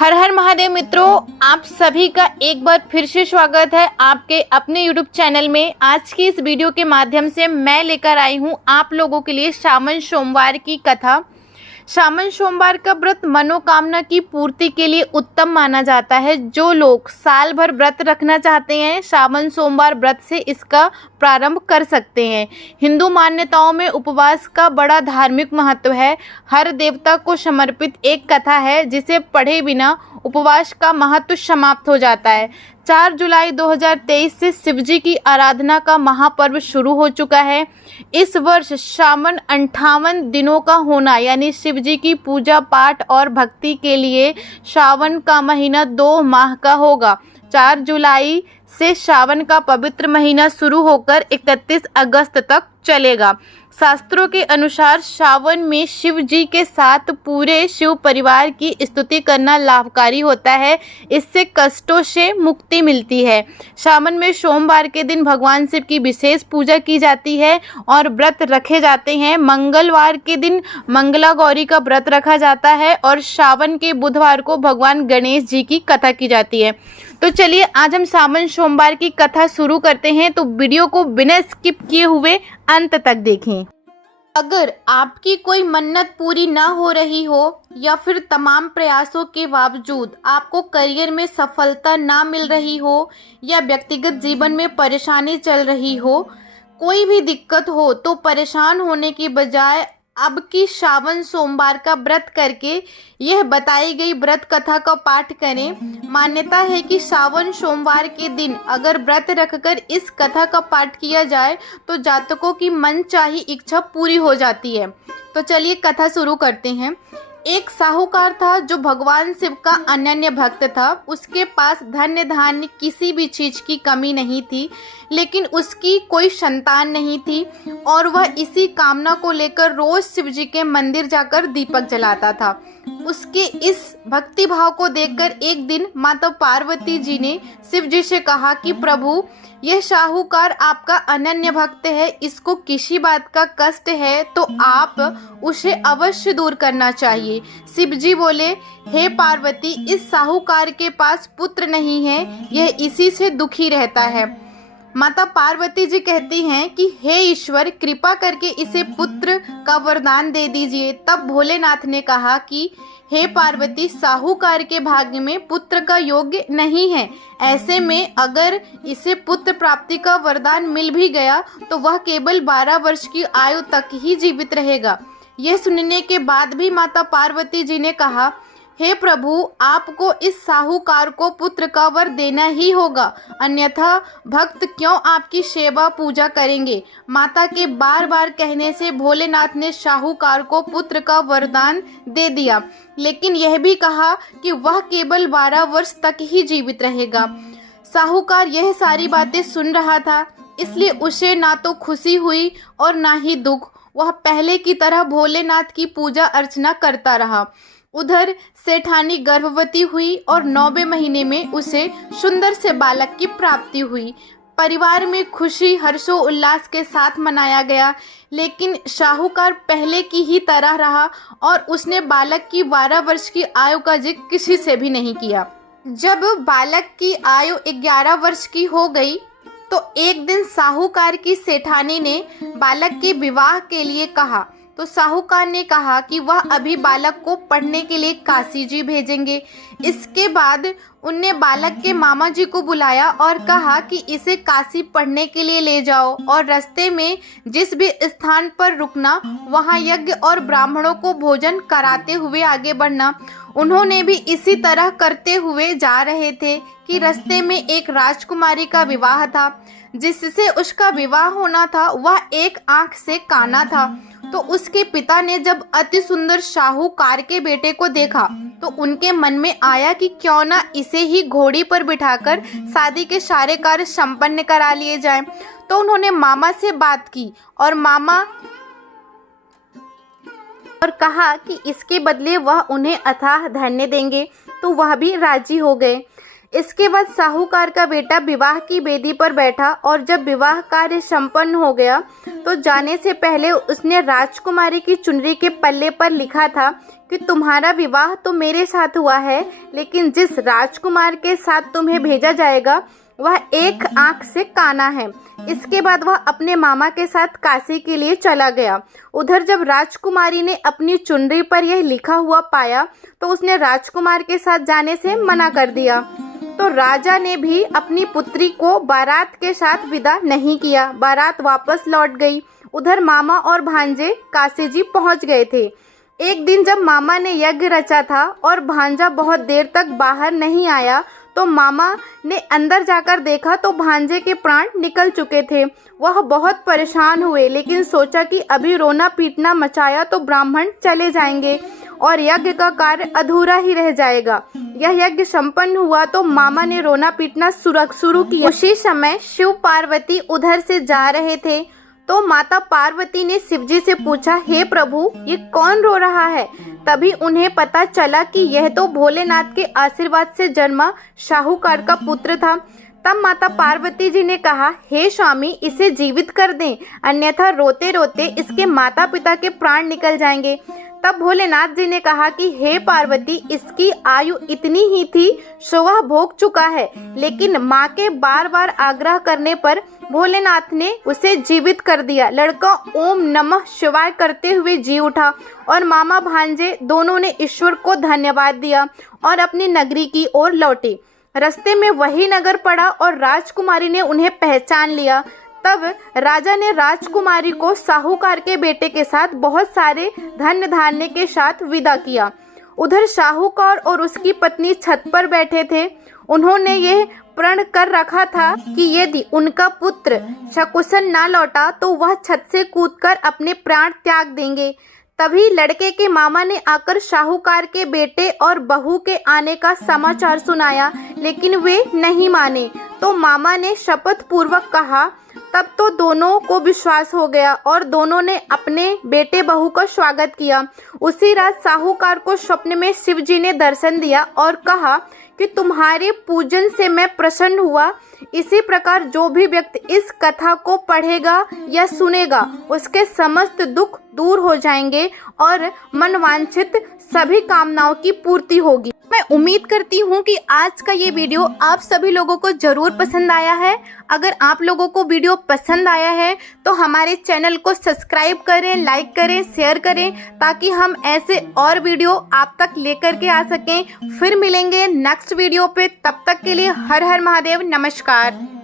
हर हर महादेव मित्रों, आप सभी का एक बार फिर से स्वागत है आपके अपने YouTube चैनल में। आज की इस वीडियो के माध्यम से मैं लेकर आई हूँ आप लोगों के लिए श्रावण सोमवार की कथा। श्रावण सोमवार का व्रत मनोकामना की पूर्ति के लिए उत्तम माना जाता है। जो लोग साल भर व्रत रखना चाहते हैं, श्रावण सोमवार व्रत से इसका प्रारंभ कर सकते हैं। हिंदू मान्यताओं में उपवास का बड़ा धार्मिक महत्व है। हर देवता को समर्पित एक कथा है जिसे पढ़े बिना उपवास का महत्व समाप्त हो जाता है। 4 जुलाई 2023 से शिवजी की आराधना का महापर्व शुरू हो चुका है। इस वर्ष श्रावण 58 दिनों का होना यानी शिवजी की पूजा पाठ और भक्ति के लिए श्रावण का महीना 2 माह का होगा। 4 जुलाई से श्रावण का पवित्र महीना शुरू होकर 31 अगस्त तक चलेगा। शास्त्रों के अनुसार श्रावण में शिव जी के साथ पूरे शिव परिवार की स्तुति करना लाभकारी होता है। इससे कष्टों से मुक्ति मिलती है। श्रावण में सोमवार के दिन भगवान शिव की विशेष पूजा की जाती है और व्रत रखे जाते हैं। मंगलवार के दिन मंगला गौरी का व्रत रखा जाता है और श्रावण के बुधवार को भगवान गणेश जी की कथा की जाती है। तो चलिए आज हम श्रावण सोमवार की कथा शुरू करते हैं। तो वीडियो को बिना स्किप किए हुए अंत तक देखें। अगर आपकी कोई मन्नत पूरी ना हो रही हो या फिर तमाम प्रयासों के बावजूद आपको करियर में सफलता ना मिल रही हो या व्यक्तिगत जीवन में परेशानी चल रही हो, कोई भी दिक्कत हो, तो परेशान होने की बजाय अब की श्रावण सोमवार का व्रत करके यह बताई गई व्रत कथा का पाठ करें। मान्यता है कि श्रावण सोमवार के दिन अगर व्रत रखकर इस कथा का पाठ किया जाए तो जातकों की मनचाही इच्छा पूरी हो जाती है। तो चलिए कथा शुरू करते हैं। एक साहूकार था जो भगवान शिव का अनन्य भक्त था। उसके पास धन्य धान्य किसी भी चीज की कमी नहीं थी, लेकिन उसकी कोई संतान नहीं थी और वह इसी कामना को लेकर रोज शिव जी के मंदिर जाकर दीपक जलाता था। उसके इस भक्ति भाव को देखकर एक दिन माता पार्वती जी ने शिव जी से कहा कि प्रभु, यह साहूकार आपका अनन्य भक्त है, इसको किसी बात का कष्ट है तो आप उसे अवश्य दूर करना चाहिए। शिव जी बोले, हे पार्वती, इस साहूकार के पास पुत्र नहीं है, यह इसी से दुखी रहता है। माता पार्वती जी कहती हैं कि हे ईश्वर, कृपा करके इसे पुत्र का वरदान दे दीजिए। तब भोलेनाथ ने कहा कि हे पार्वती, साहूकार के भाग्य में पुत्र का योग्य नहीं है। ऐसे में अगर इसे पुत्र प्राप्ति का वरदान मिल भी गया तो वह केवल 12 वर्ष की आयु तक ही जीवित रहेगा। यह सुनने के बाद भी माता पार्वती जी ने कहा, हे प्रभु, आपको इस साहूकार को पुत्र का वर देना ही होगा, अन्यथा भक्त क्यों आपकी सेवा पूजा करेंगे। माता के बार बार कहने से भोलेनाथ ने साहूकार को पुत्र का वरदान दे दिया, लेकिन यह भी कहा कि वह केवल 12 वर्ष तक ही जीवित रहेगा। साहूकार यह सारी बातें सुन रहा था, इसलिए उसे ना तो खुशी हुई और ना ही दुख। वह पहले की तरह भोलेनाथ की पूजा अर्चना करता रहा। उधर सेठानी गर्भवती हुई और 9वें महीने में उसे सुंदर से बालक की प्राप्ति हुई। परिवार में खुशी हर्षो उल्लास के साथ मनाया गया, लेकिन साहूकार पहले की ही तरह रहा और उसने बालक की 12 वर्ष की आयु का जिक्र किसी से भी नहीं किया। जब बालक की आयु 11 वर्ष की हो गई तो एक दिन साहूकार की सेठानी ने बालक के विवाह के लिए कहा। तो साहूकार ने कहा कि वह अभी बालक को पढ़ने के लिए काशी जी भेजेंगे। इसके बाद उनने बालक के मामा जी को बुलाया और कहा कि इसे काशी पढ़ने के लिए ले जाओ और रास्ते में जिस भी स्थान पर रुकना वहां यज्ञ और ब्राह्मणों को भोजन कराते हुए आगे बढ़ना। उन्होंने भी इसी तरह करते हुए जा रहे थे कि रास्ते में एक राजकुमारी का विवाह था। जिससे उसका विवाह होना था वह एक आंख से काना था। तो उसके पिता ने जब अति सुंदर साहूकार के बेटे को देखा तो उनके मन में आया कि क्यों ना इसे ही घोड़ी पर बिठाकर शादी के सारे कार्य संपन्न करा लिए जाएं। तो उन्होंने मामा से बात की और कहा कि इसके बदले वह उन्हें अथाह धन्य देंगे। तो वह भी राजी हो गए। इसके बाद साहूकार का बेटा विवाह की बेदी पर बैठा और जब विवाह कार्य संपन्न हो गया तो जाने से पहले उसने राजकुमारी की चुनरी के पल्ले पर लिखा था कि तुम्हारा विवाह तो मेरे साथ हुआ है, लेकिन जिस राजकुमार के साथ तुम्हें भेजा जाएगा वह एक आंख से काना है। इसके बाद वह अपने मामा के साथ काशी के लिए चला गया। उधर जब राजकुमारी ने अपनी चुनरी पर यह लिखा हुआ पाया तो उसने राजकुमार के साथ जाने से मना कर दिया। तो राजा ने भी अपनी पुत्री को बारात के साथ विदा नहीं किया। बारात वापस लौट गई। उधर मामा और भांजे काशी जी पहुंच गए थे। एक दिन जब मामा ने यज्ञ रचा था और भांजा बहुत देर तक बाहर नहीं आया तो मामा ने अंदर जाकर देखा तो भांजे के प्राण निकल चुके थे। वह बहुत परेशान हुए, लेकिन सोचा कि अभी रोना पीटना मचाया तो ब्राह्मण चले जाएंगे और यज्ञ का कार्य अधूरा ही रह जाएगा। यह यज्ञ संपन्न हुआ तो मामा ने रोना पीटना शुरू किया। उसी समय शिव पार्वती उधर से जा रहे थे तो माता पार्वती ने शिवजी से पूछा, हे प्रभु, ये कौन रो रहा है? तभी उन्हें पता चला कि यह तो भोलेनाथ के आशीर्वाद से जन्मा साहूकार का पुत्र था। तब माता पार्वती जी ने कहा, हे स्वामी, इसे जीवित कर दें, अन्यथा रोते रोते इसके माता पिता के प्राण निकल जाएंगे। तब भोलेनाथ जी ने कहा कि हे पार्वती, इसकी आयु इतनी ही थी सो वह भोग चुका है, लेकिन माँ के बार बार आग्रह करने पर भोलेनाथ ने उसे जीवित कर दिया। लड़का ओम नमः शिवाय करते हुए जी उठा और मामा भांजे दोनों ने ईश्वर को धन्यवाद दिया और अपनी नगरी की ओर लौटे। रास्ते में वही नगर पड़ा और राजकुमारी ने उन्हें पहचान लिया। तब राजा ने राजकुमारी को साहूकार के बेटे के साथ बहुत सारे धन धान्य के साथ विदा किया। उधर साहूकार और उसकी पत्नी छत पर बैठे थे। उन्होंने यह प्रण कर रखा था कि यदि उनका पुत्र सकुशल ना लौटा तो वह छत से कूदकर अपने प्राण त्याग देंगे। तभी लड़के के मामा ने आकर साहूकार के बेटे और बहू के आने का समाचार सुनाया, लेकिन वे नहीं माने। तो मामा ने शपथ पूर्वक कहा। तब तो दोनों को विश्वास हो गया और दोनों ने अपने बेटे बहू का स्वागत किया। उसी रात साहूकार को स्वप्न में शिव जी ने दर्शन दिया और कहा कि तुम्हारे पूजन से मैं प्रसन्न हुआ। इसी प्रकार जो भी व्यक्ति इस कथा को पढ़ेगा या सुनेगा उसके समस्त दुख दूर हो जाएंगे और मनवांछित सभी कामनाओं की पूर्ति होगी। मैं उम्मीद करती हूँ कि आज का ये वीडियो आप सभी लोगों को जरूर पसंद आया है। अगर आप लोगों को वीडियो पसंद आया है तो हमारे चैनल को सब्सक्राइब करें, लाइक करें, शेयर करें, ताकि हम ऐसे और वीडियो आप तक लेकर के आ सकें। फिर मिलेंगे नेक्स्ट वीडियो पे, तब तक के लिए हर हर महादेव, नमस्कार।